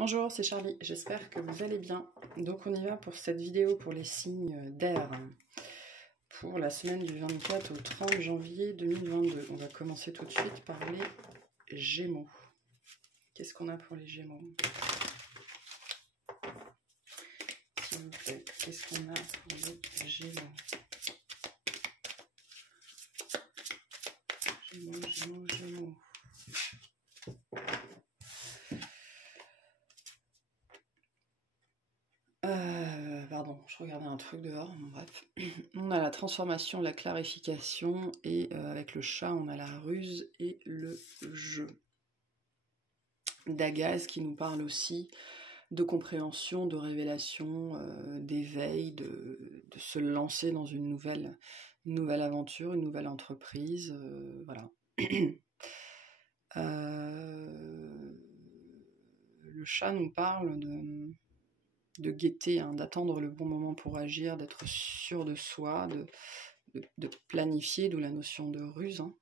Bonjour, c'est Charlie, j'espère que vous allez bien. Donc on y va pour cette vidéo pour les signes d'air pour la semaine du 24 au 30 janvier 2022. On va commencer tout de suite par les Gémeaux. Qu'est-ce qu'on a pour les Gémeaux? S'il vous plaît, qu'est-ce qu'on a pour les Gémeaux? Gémeaux. Pardon, je regardais un truc dehors, bon, bref. On a la transformation, la clarification, et avec le chat, on a la ruse et le jeu. Dagaz qui nous parle aussi de compréhension, de révélation, d'éveil, de se lancer dans une nouvelle aventure, une nouvelle entreprise, voilà. Le chat nous parle de guetter, hein, d'attendre le bon moment pour agir, d'être sûr de soi, de planifier, d'où la notion de ruse. Hein.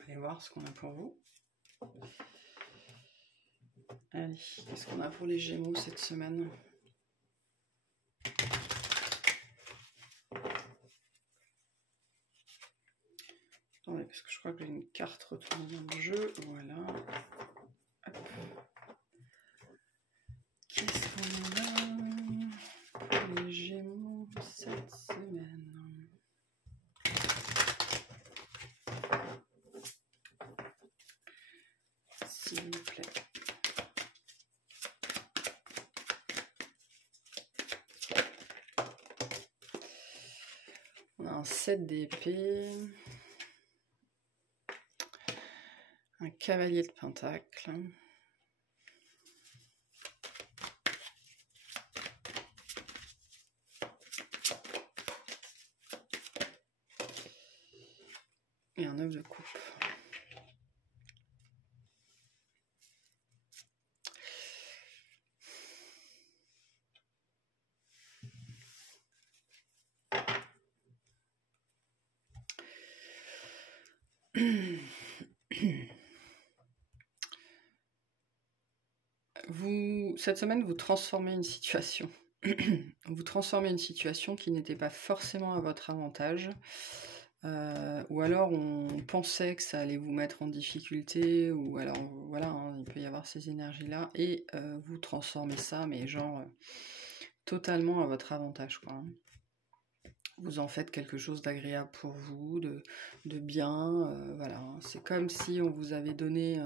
Allez voir ce qu'on a pour vous. Allez, qu'est-ce qu'on a pour les Gémeaux cette semaine? Attendez, parce que je crois que j'ai une carte retournée dans le jeu. Voilà. Hop. Qu'est-ce qu'on a pour les Gémeaux cette semaine? S'il vous plaît. On a un 7 d'épée, un cavalier de pentacle, et un 9 de coupe. Cette semaine, vous transformez une situation. Vous transformez une situation qui n'était pas forcément à votre avantage. Ou alors on pensait que ça allait vous mettre en difficulté, ou alors voilà, hein, il peut y avoir ces énergies-là, et vous transformez ça, mais genre totalement à votre avantage, quoi. Hein. Vous en faites quelque chose d'agréable pour vous, de bien, voilà. C'est comme si on vous avait donné,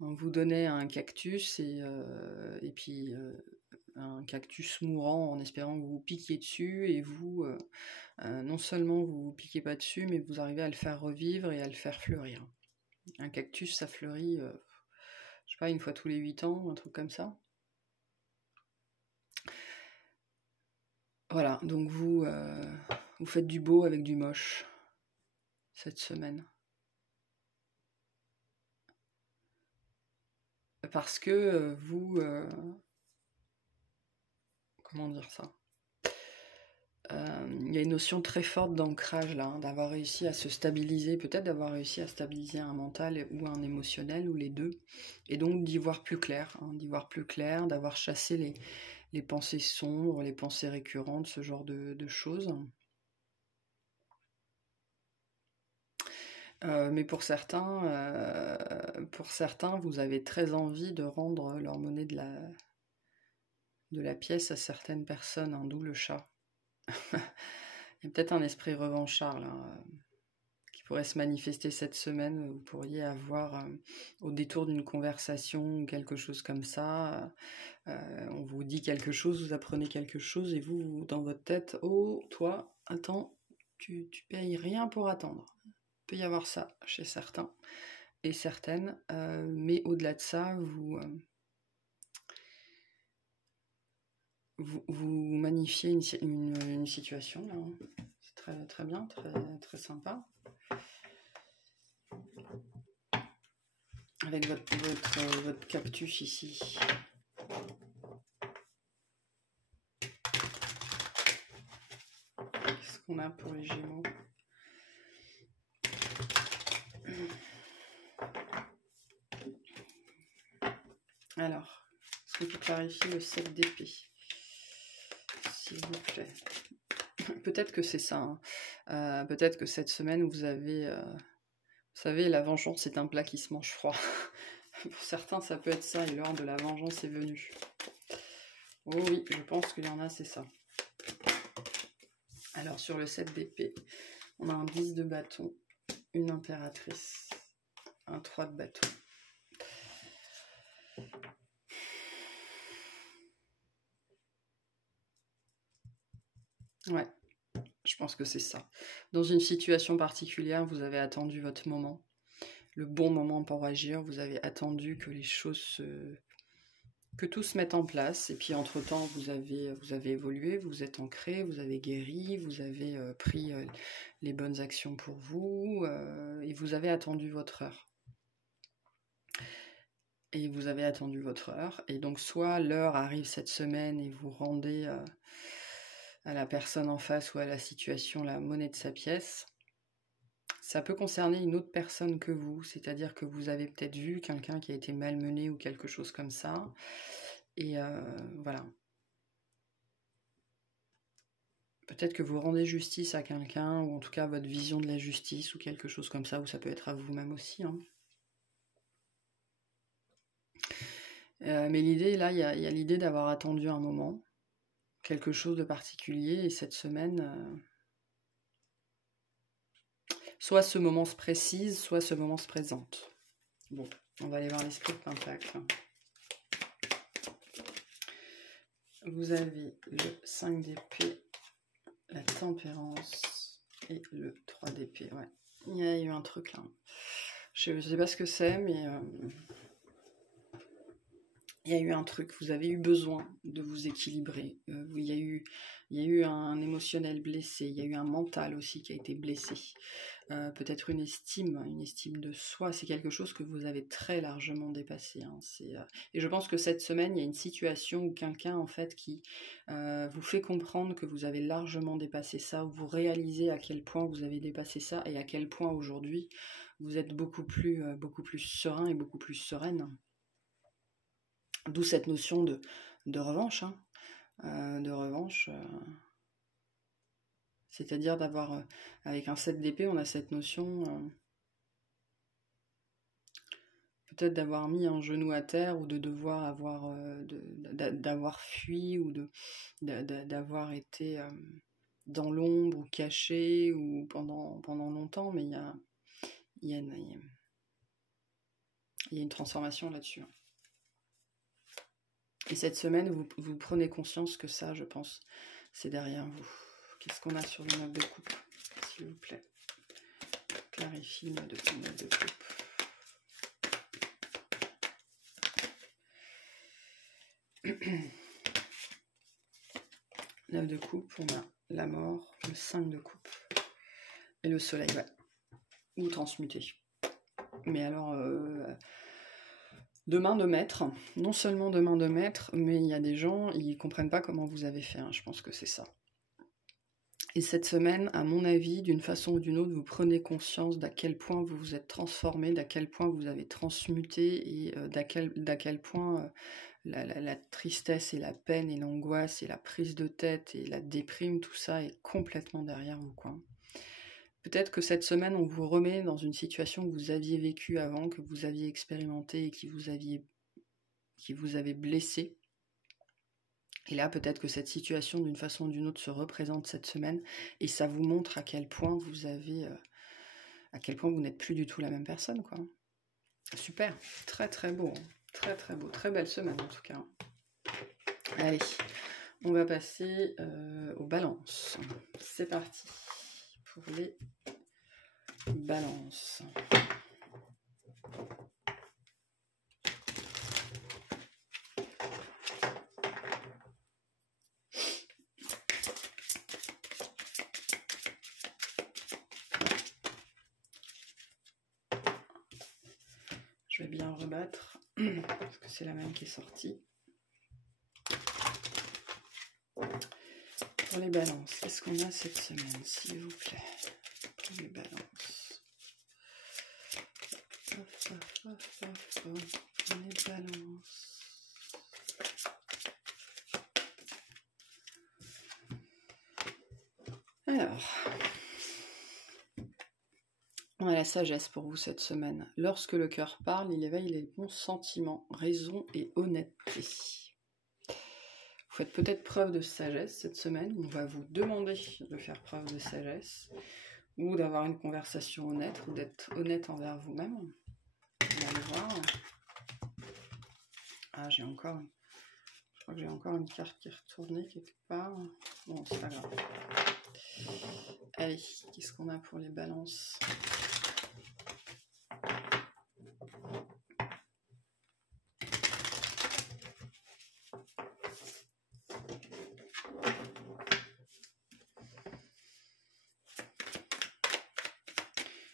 on vous donnait un cactus et puis un cactus mourant en espérant que vous vous piquiez dessus, et vous, non seulement vous vous piquez pas dessus, mais vous arrivez à le faire revivre et à le faire fleurir. Un cactus, ça fleurit, je sais pas, une fois tous les 8 ans, un truc comme ça. Voilà, donc vous faites du beau avec du moche cette semaine. Parce que vous... comment dire ça? Il y a une notion très forte d'ancrage là, hein, d'avoir réussi à se stabiliser, peut-être d'avoir réussi à stabiliser un mental ou un émotionnel, ou les deux, et donc d'y voir plus clair, hein, d'avoir chassé les pensées sombres, les pensées récurrentes, ce genre de choses. Mais pour certains, vous avez très envie de rendre leur monnaie de la pièce à certaines personnes, hein, d'où le chat. Il y a peut-être un esprit revanchard là, qui pourrait se manifester cette semaine. Vous pourriez avoir, au détour d'une conversation ou quelque chose comme ça, on vous dit quelque chose, vous apprenez quelque chose, et vous dans votre tête, oh, toi, attends, tu payes rien pour attendre. Il peut y avoir ça chez certains et certaines, mais au-delà de ça, vous magnifiez une situation là, hein. C'est très, très bien, très, très sympa. Avec votre cactus ici. Qu'est-ce qu'on a pour les Gémeaux? Alors, est-ce que tu clarifies le 7 d'épée, s'il vous plaît? Peut-être que c'est ça. Hein. Peut-être que cette semaine, vous avez... vous savez, la vengeance est un plat qui se mange froid. Pour certains, ça peut être ça, et l'heure de la vengeance est venue. Oh oui, je pense qu'il y en a, c'est ça. Alors, sur le 7 d'épée, on a un 10 de bâton, une impératrice, un 3 de bâton. Ouais, je pense que c'est ça. Dans une situation particulière, vous avez attendu votre moment, le bon moment pour agir, vous avez attendu que les choses que tout se mette en place, et puis entre-temps, vous avez évolué, vous êtes ancré, vous avez guéri, vous avez pris les bonnes actions pour vous, et vous avez attendu votre heure. Et vous avez attendu votre heure, et donc soit l'heure arrive cette semaine et vous rendez à la personne en face ou à la situation la monnaie de sa pièce. Ça peut concerner une autre personne que vous, c'est-à-dire que vous avez peut-être vu quelqu'un qui a été malmené ou quelque chose comme ça, et voilà. Peut-être que vous rendez justice à quelqu'un, ou en tout cas votre vision de la justice, ou quelque chose comme ça, ou ça peut être à vous-même aussi. Hein. Mais l'idée, là, il y a l'idée d'avoir attendu un moment, quelque chose de particulier, et cette semaine, soit ce moment se précise, soit ce moment se présente. Bon, on va aller voir l'esprit de Pentacle. Vous avez le 5 d'épée, la tempérance et le 3 d'épée. Ouais, il y a eu un truc là. Je ne sais pas ce que c'est, mais il y a eu un truc. Vous avez eu besoin de vous équilibrer. Il y a eu un émotionnel blessé. Il y a eu un mental aussi qui a été blessé. Peut-être une estime de soi. C'est quelque chose que vous avez très largement dépassé. Hein. Et je pense que cette semaine, il y a une situation où quelqu'un en fait qui vous fait comprendre que vous avez largement dépassé ça, où vous réalisez à quel point vous avez dépassé ça et à quel point aujourd'hui vous êtes beaucoup plus serein et beaucoup plus sereine. D'où cette notion de revanche. Hein. De revanche. C'est-à-dire d'avoir, avec un 7 d'épée, on a cette notion peut-être d'avoir mis un genou à terre, ou de devoir avoir, d'avoir fui, ou d'avoir été dans l'ombre, ou caché, ou pendant longtemps, mais il y a une transformation là-dessus. Et cette semaine, vous prenez conscience que ça, je pense, c'est derrière vous. Qu'est-ce qu'on a sur le 9 de coupe, s'il vous plaît? Clarifie le 9 de coupe. Neuf de coupe, on a la mort, le 5 de coupe et le soleil, ouais. Ou transmuté. Mais alors, de main de maître, non seulement de main de maître, mais il y a des gens, ils comprennent pas comment vous avez fait, hein, je pense que c'est ça. Et cette semaine, à mon avis, d'une façon ou d'une autre, vous prenez conscience d'à quel point vous vous êtes transformé, d'à quel point vous avez transmuté, et d'à quel point la tristesse et la peine et l'angoisse et la prise de tête et la déprime, tout ça est complètement derrière vous, quoi. Peut-être que cette semaine, on vous remet dans une situation que vous aviez vécue avant, que vous aviez expérimenté et qui vous avait blessé. Et là, peut-être que cette situation, d'une façon ou d'une autre, se représente cette semaine, et ça vous montre à quel point vous n'êtes plus du tout la même personne, quoi. Super, très très beau, très très beau, très belle semaine en tout cas. Allez, on va passer aux balances. C'est parti pour les balances. Je vais bien rebattre, parce que c'est la même qui est sortie. Pour les balances, qu'est-ce qu'on a cette semaine, s'il vous plaît? Pour les balances. Pour les balances. Alors, on a la sagesse pour vous cette semaine. Lorsque le cœur parle, il éveille les bons sentiments, raison et honnêteté. Vous faites peut-être preuve de sagesse cette semaine. On va vous demander de faire preuve de sagesse ou d'avoir une conversation honnête ou d'être honnête envers vous-même. On va aller voir. Ah, je crois que j'ai encore une carte qui est retournée quelque part. Bon, c'est pas grave. Allez, qu'est-ce qu'on a pour les balances ?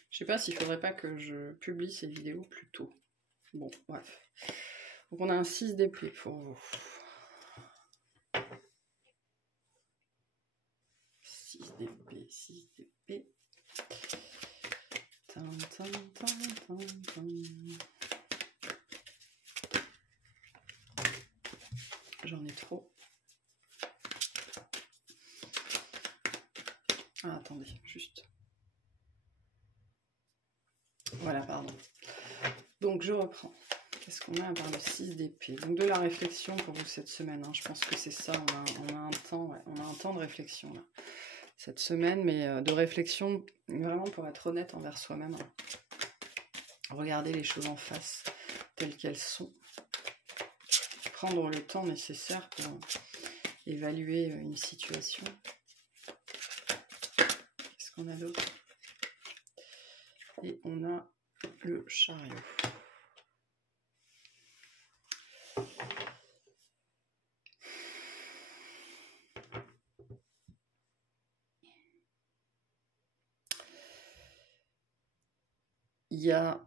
Je sais pas s'il faudrait pas que je publie ces vidéos plus tôt. Bon, bref. Donc on a un 6 d'épée pour vous. 6 d'épée, 6 d'épée. J'en ai trop. Ah, attendez, juste. Voilà, pardon. Donc je reprends. Qu'est-ce qu'on a par le 6 d'épée? Donc de la réflexion pour vous cette semaine. Hein. Je pense que c'est ça. On a un temps, ouais, on a un temps de réflexion là cette semaine, mais de réflexion vraiment pour être honnête envers soi-même. Regarder les choses en face telles qu'elles sont. Prendre le temps nécessaire pour évaluer une situation. Qu'est-ce qu'on a d'autre? Et on a le chariot. Il y a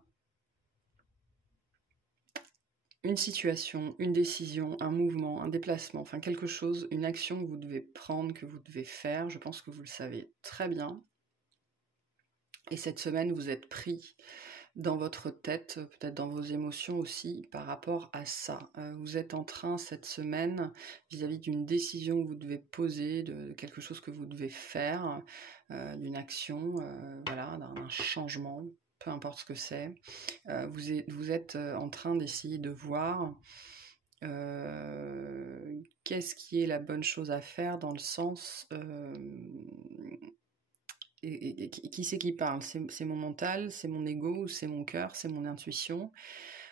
une situation, une décision, un mouvement, un déplacement, enfin quelque chose, une action que vous devez prendre, que vous devez faire. Je pense que vous le savez très bien. Et cette semaine, vous êtes pris dans votre tête, peut-être dans vos émotions aussi, par rapport à ça. Vous êtes en train, cette semaine, vis-à-vis d'une décision que vous devez poser, de quelque chose que vous devez faire, d'une action, voilà, d'un changement, peu importe ce que c'est. Vous êtes en train d'essayer de voir qu'est-ce qui est la bonne chose à faire dans le sens... Et qui c'est qui parle? C'est mon mental, c'est mon ego, c'est mon cœur, c'est mon intuition.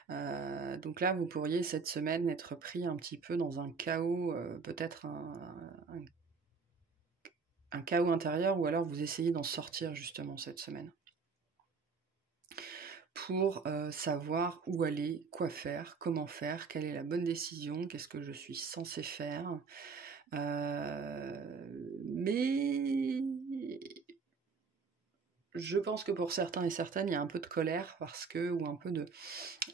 Donc là, vous pourriez cette semaine être pris un petit peu dans un chaos, peut-être un chaos intérieur, ou alors vous essayez d'en sortir justement cette semaine. Pour savoir où aller, quoi faire, comment faire, quelle est la bonne décision, qu'est-ce que je suis censé faire. Mais je pense que pour certains et certaines, il y a un peu de colère ou un peu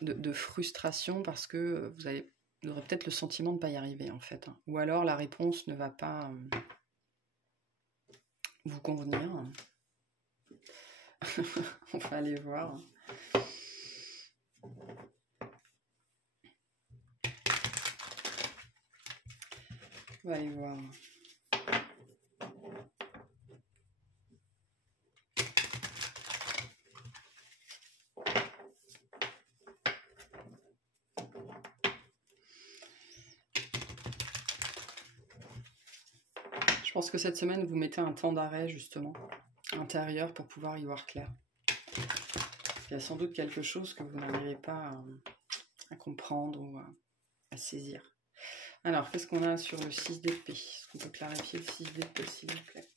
de frustration parce que vous aurez peut-être le sentiment de ne pas y arriver en fait. Hein. Ou alors la réponse ne va pas vous convenir. On va aller voir. On va aller voir. Je pense que cette semaine, vous mettez un temps d'arrêt, justement, intérieur, pour pouvoir y voir clair. Il y a sans doute quelque chose que vous n'arrivez pas à comprendre ou à saisir. Alors, qu'est-ce qu'on a sur le 6 d'épée? Est-ce qu'on peut clarifier le 6 d'épée, s'il vous plaît?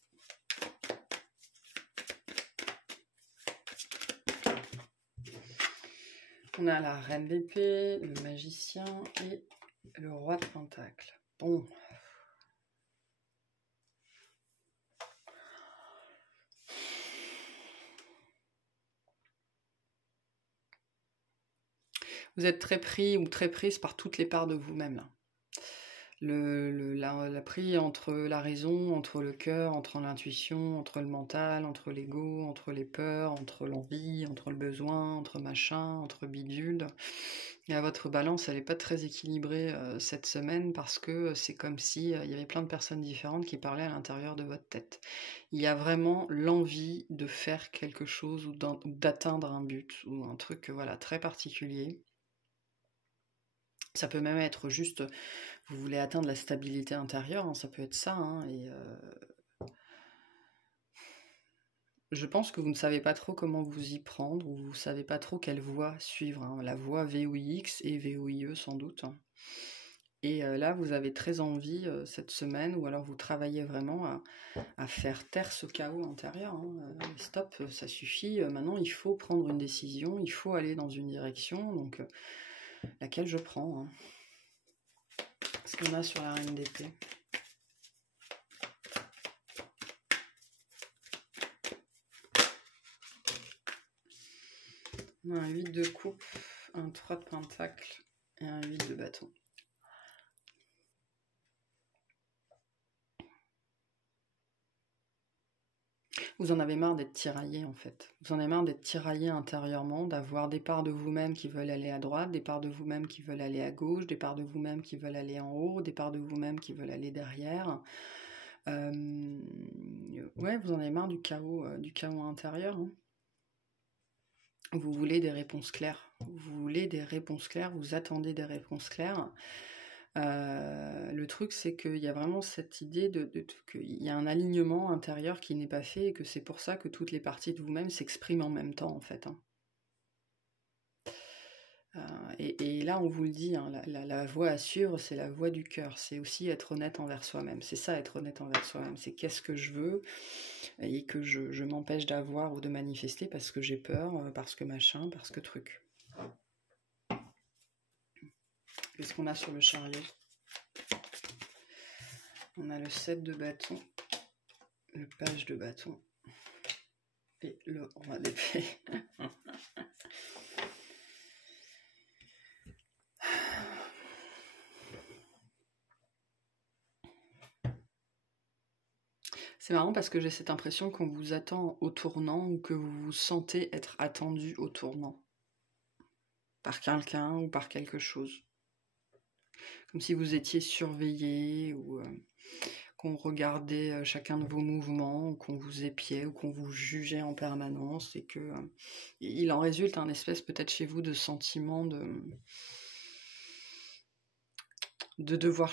On a la reine d'épée, le magicien et le roi de pentacle. Bon. Vous êtes très pris ou très prise par toutes les parts de vous-même. La prise entre la raison, entre le cœur, entre l'intuition, entre le mental, entre l'ego, entre les peurs, entre l'envie, entre le besoin, entre machin, entre bidule. Et à votre balance, elle n'est pas très équilibrée cette semaine parce que c'est comme si il y avait plein de personnes différentes qui parlaient à l'intérieur de votre tête. Il y a vraiment l'envie de faire quelque chose ou d'atteindre un but ou un truc voilà, très particulier. Ça peut même être juste, vous voulez atteindre la stabilité intérieure, hein, ça peut être ça, hein, et je pense que vous ne savez pas trop comment vous y prendre, ou vous ne savez pas trop quelle voie suivre, hein, la voie VOIX et VOIE sans doute. Et là, vous avez très envie cette semaine, ou alors vous travaillez vraiment à faire taire ce chaos intérieur. Hein. Stop, ça suffit, maintenant il faut prendre une décision, il faut aller dans une direction, donc laquelle je prends. Hein. Ce qu'on a sur la reine d'épée. On a un 8 de coupe, un 3 de pentacle et un 8 de bâton. Vous en avez marre d'être tiraillé en fait. Vous en avez marre d'être tiraillé intérieurement, d'avoir des parts de vous-même qui veulent aller à droite, des parts de vous-même qui veulent aller à gauche, des parts de vous-même qui veulent aller en haut, des parts de vous-même qui veulent aller derrière. Ouais, vous en avez marre du chaos intérieur. Hein. Vous voulez des réponses claires. Vous voulez des réponses claires, vous attendez des réponses claires. Le truc, c'est qu'il y a vraiment cette idée qu'il y a un alignement intérieur qui n'est pas fait et que c'est pour ça que toutes les parties de vous-même s'expriment en même temps, en fait. Hein. Et là, on vous le dit, hein, la voie à suivre, c'est la voie du cœur. C'est aussi être honnête envers soi-même. C'est ça, être honnête envers soi-même. C'est qu'est-ce que je veux et que je m'empêche d'avoir ou de manifester parce que j'ai peur, parce que machin, parce que truc. Qu'est-ce qu'on a sur le chariot? On a le 7 de bâton, le page de bâton et le roi d'épée. C'est marrant parce que j'ai cette impression qu'on vous attend au tournant ou que vous vous sentez être attendu au tournant. Par quelqu'un ou par quelque chose. Comme si vous étiez surveillé ou qu'on regardait chacun de vos mouvements, ou qu'on vous épiait ou qu'on vous jugeait en permanence et que il en résulte un espèce peut-être chez vous de sentiment de devoir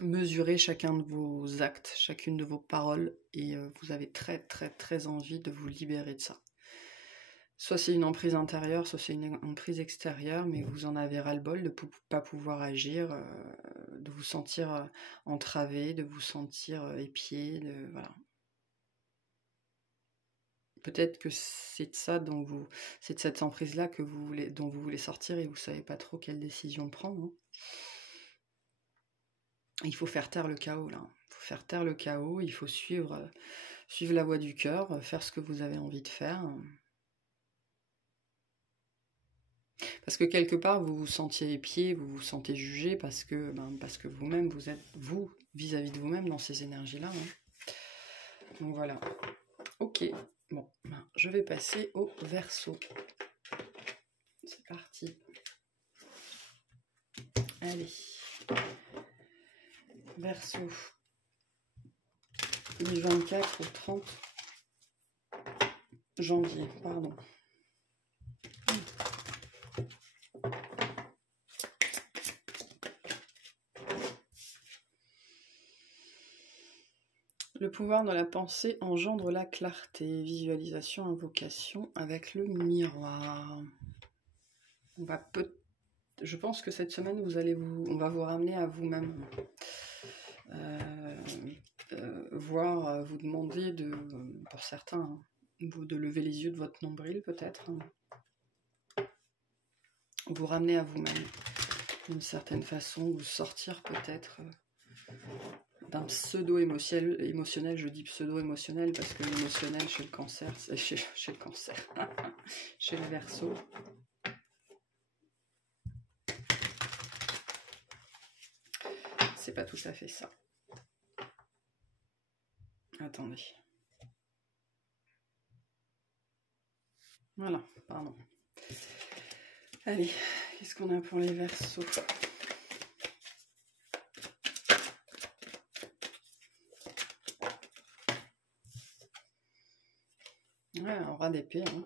mesurer chacun de vos actes, chacune de vos paroles, et vous avez très très très envie de vous libérer de ça. Soit c'est une emprise intérieure, soit c'est une emprise extérieure, mais vous en avez ras-le-bol de ne pas pouvoir agir, de vous sentir entravé, de vous sentir épié, voilà. Peut-être que c'est de ça c'est de cette emprise-là dont vous voulez sortir et vous savez pas trop quelle décision prendre. Hein. Il faut faire taire le chaos, là. Il faut faire taire le chaos, il faut suivre la voie du cœur, faire ce que vous avez envie de faire. Parce que quelque part, vous vous sentiez épié, vous vous sentez jugé, parce que vous-même, vous êtes, vous, vis-à-vis de vous-même, dans ces énergies-là. Hein. Donc voilà. Ok, bon, je vais passer au Verseau. C'est parti. Allez. Verseau. Du 24 au 30 janvier, pardon. Le pouvoir de la pensée engendre la clarté, visualisation, invocation avec le miroir. Je pense que cette semaine, on va vous ramener à vous-même. Vous demander pour certains, de lever les yeux de votre nombril peut-être. Vous ramener à vous-même d'une certaine façon, vous sortir peut-être d'un pseudo-émotionnel, je dis pseudo-émotionnel parce que l'émotionnel chez le cancer, c'est chez le cancer, chez le Verseau. C'est pas tout à fait ça. Attendez. Voilà, pardon. Allez, qu'est-ce qu'on a pour les Verseaux? Ouais, un Roi d'épée. Hein.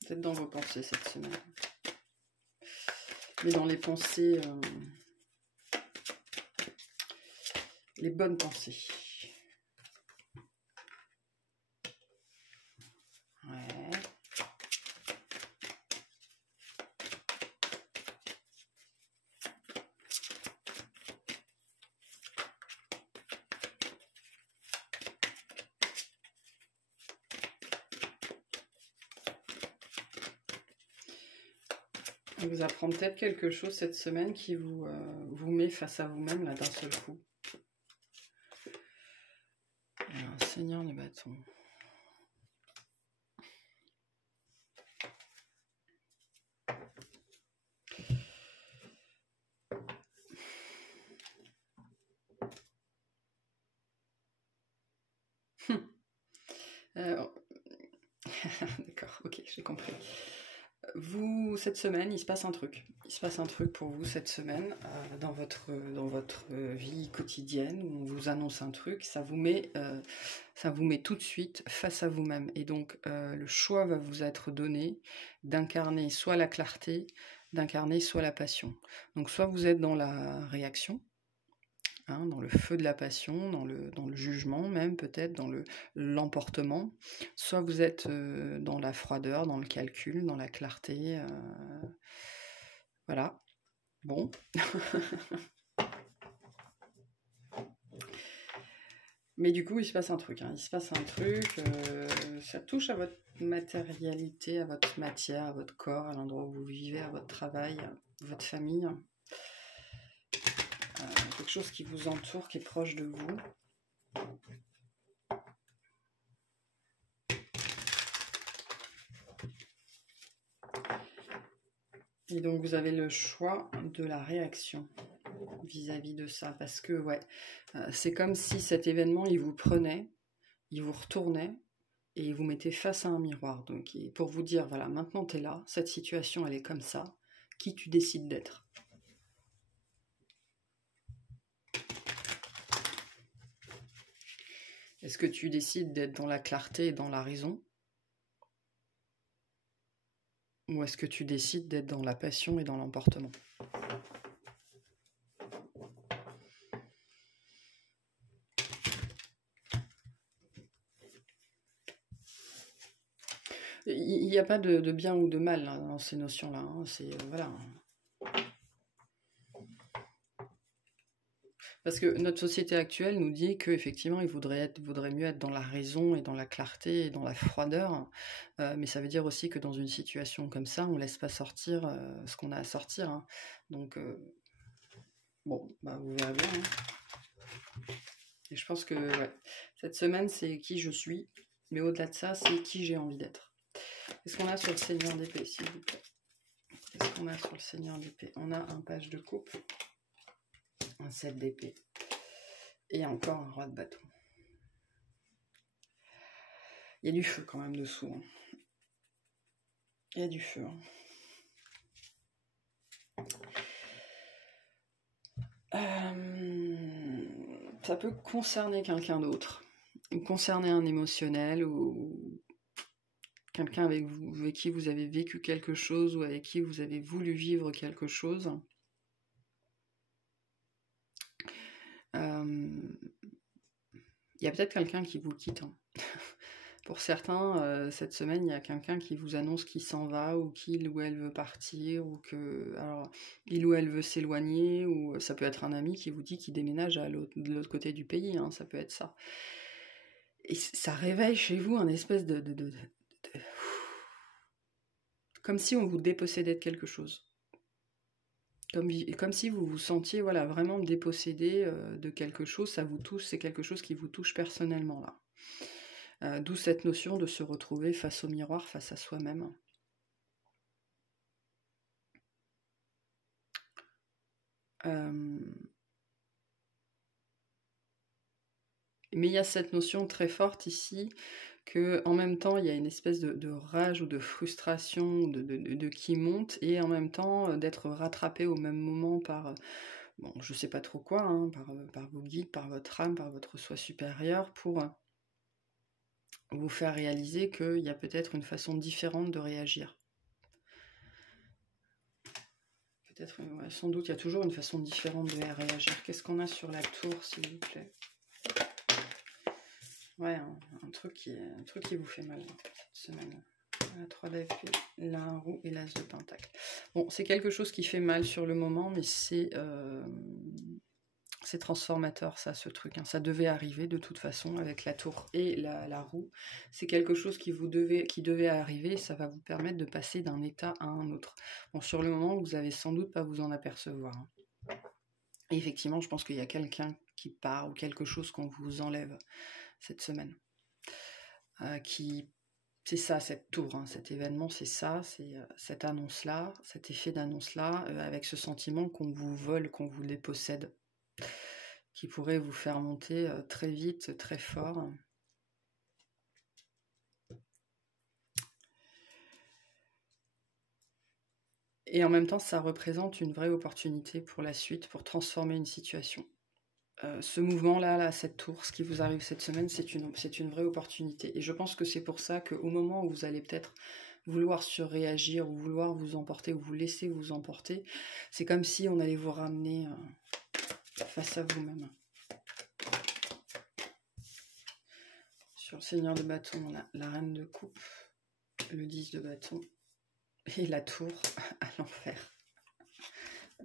Vous êtes dans vos pensées cette semaine. Mais dans les pensées, les bonnes pensées. Ouais. On vous apprend peut-être quelque chose cette semaine qui vous met face à vous-même là d'un seul coup. Alors, Seigneur des bâtons. D'accord, ok, j'ai compris. Vous, cette semaine, il se passe un truc. Il se passe un truc pour vous cette semaine dans votre vie quotidienne où on vous annonce un truc, ça vous met tout de suite face à vous-même. Et donc, le choix va vous être donné d'incarner soit la clarté, d'incarner soit la passion. Donc, soit vous êtes dans la réaction, hein, dans le feu de la passion, dans le jugement même peut-être, dans l'emportement, soit vous êtes dans la froideur, dans le calcul, dans la clarté. Voilà. Bon. Mais du coup, il se passe un truc. Hein. Il se passe un truc. Ça touche à votre matérialité, à votre matière, à votre corps, à l'endroit où vous vivez, à votre travail, à votre famille. Quelque chose qui vous entoure, qui est proche de vous. Et donc vous avez le choix de la réaction vis-à-vis de ça. Parce que ouais, c'est comme si cet événement, il vous prenait, il vous retournait et il vous mettait face à un miroir. Donc pour vous dire, voilà, maintenant tu es là, cette situation elle est comme ça, qui tu décides d'être? Est-ce que tu décides d'être dans la clarté et dans la raison? Ou est-ce que tu décides d'être dans la passion et dans l'emportement? Il n'y a pas de bien ou de mal hein, dans ces notions-là. Hein. C'est voilà. Parce que notre société actuelle nous dit qu'effectivement, il vaudrait mieux être dans la raison et dans la clarté et dans la froideur. Mais ça veut dire aussi que dans une situation comme ça, on ne laisse pas sortir ce qu'on a à sortir. Hein. Donc, bon, bah, vous verrez bien. Hein. Et je pense que ouais, cette semaine, c'est qui je suis. Mais au-delà de ça, c'est qui j'ai envie d'être. Qu'est-ce qu'on a sur le Seigneur d'épée, s'il vous plaît? Qu'est-ce qu'on a sur le Seigneur d'épée? On a un page de coupe, un 7 d'épée et encore un roi de bâton. Il y a du feu quand même dessous. Hein. Il y a du feu. Hein. Ça peut concerner quelqu'un d'autre, ou concerner un émotionnel, ou quelqu'un avec qui vous avez vécu quelque chose, ou avec qui vous avez voulu vivre quelque chose. Il y a peut-être quelqu'un qui vous quitte. Hein. Pour certains, cette semaine, il y a quelqu'un qui vous annonce qu'il s'en va, ou qu'il ou elle veut partir, ou que alors, il ou elle veut s'éloigner, ou ça peut être un ami qui vous dit qu'il déménage de l'autre côté du pays, hein, ça peut être ça. Et ça réveille chez vous un espèce de comme si on vous dépossédait de quelque chose. Comme si vous vous sentiez voilà, vraiment dépossédé de quelque chose, ça vous touche, c'est quelque chose qui vous touche personnellement là. D'où cette notion de se retrouver face au miroir, face à soi-même. Mais il y a cette notion très forte ici que en même temps, il y a une espèce de rage ou de frustration qui monte, et en même temps, d'être rattrapé au même moment par, bon, je sais pas trop quoi, hein, par vos guides, par votre âme, par votre soi supérieur, pour vous faire réaliser qu'il y a peut-être une façon différente de réagir. Peut-être, ouais, sans doute, il y a toujours une façon différente de réagir. Qu'est-ce qu'on a sur la tour, s'il vous plaît? Ouais, un truc qui vous fait mal cette semaine. La 3 d'épée, la roue et l'as de pentacle. Bon, c'est quelque chose qui fait mal sur le moment, mais c'est transformateur, ça, ce truc. Hein. Ça devait arriver de toute façon avec la tour et la roue. C'est quelque chose qui devait arriver. Ça va vous permettre de passer d'un état à un autre. Bon, sur le moment, vous allez sans doute pas vous en apercevoir. Hein. Et effectivement, je pense qu'il y a quelqu'un qui part ou quelque chose qu'on vous enlève cette semaine. C'est ça, cette tour, hein, cet événement, c'est ça, c'est cette annonce-là, cet effet d'annonce-là, avec ce sentiment qu'on vous vole, qu'on vous dépossède, qui pourrait vous faire monter très vite, très fort. Et en même temps, ça représente une vraie opportunité pour la suite, pour transformer une situation. Ce mouvement-là, cette tour, ce qui vous arrive cette semaine, c'est une vraie opportunité. Et je pense que c'est pour ça qu'au moment où vous allez peut-être vouloir surréagir ou vouloir vous emporter ou vous laisser vous emporter, c'est comme si on allait vous ramener face à vous-même. Sur le Seigneur de bâton, on a la reine de coupe, le 10 de bâton et la tour à l'envers.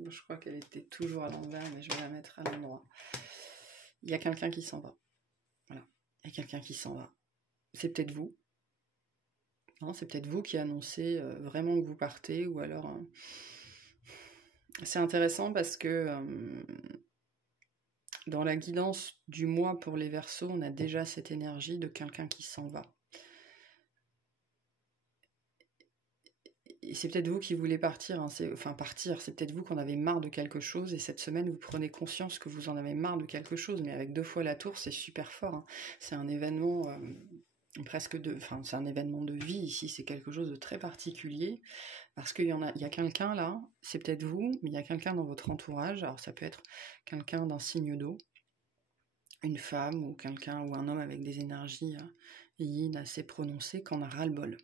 Je crois qu'elle était toujours à l'envers, mais je vais la mettre à l'endroit. Il y a quelqu'un qui s'en va. Voilà. Il y a quelqu'un qui s'en va. C'est peut-être vous. Non, c'est peut-être vous qui annoncez vraiment que vous partez, ou alors... C'est intéressant parce que dans la guidance du mois pour les Verseaux, on a déjà cette énergie de quelqu'un qui s'en va. Et c'est peut-être vous qui voulez partir, hein, c'est peut-être vous qu'on avait marre de quelque chose, et cette semaine vous prenez conscience que vous en avez marre de quelque chose, mais avec 2 fois la tour, c'est super fort. Hein. C'est un événement c'est un événement de vie ici, c'est quelque chose de très particulier, parce qu'il y a quelqu'un là, c'est peut-être vous, mais il y a quelqu'un dans votre entourage, alors ça peut être quelqu'un d'un signe d'eau, une femme ou quelqu'un ou un homme avec des énergies yin assez prononcées, qu'on a ras-le-bol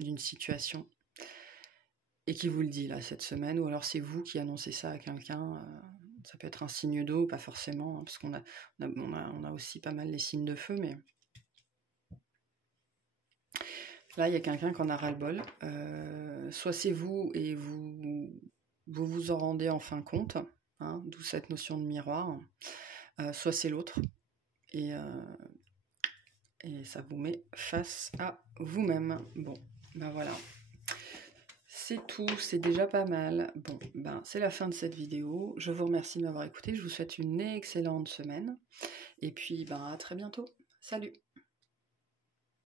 d'une situation. Et qui vous le dit là cette semaine, ou alors c'est vous qui annoncez ça à quelqu'un, ça peut être un signe d'eau, pas forcément, hein, parce qu'on a aussi pas mal les signes de feu, mais là il y a quelqu'un qui en a ras-le-bol, soit c'est vous et vous en rendez enfin compte, hein, d'où cette notion de miroir, soit c'est l'autre, et ça vous met face à vous-même. Bon, ben voilà. C'est tout, c'est déjà pas mal. Bon, ben c'est la fin de cette vidéo. Je vous remercie de m'avoir écouté. Je vous souhaite une excellente semaine. Et puis, ben à très bientôt. Salut!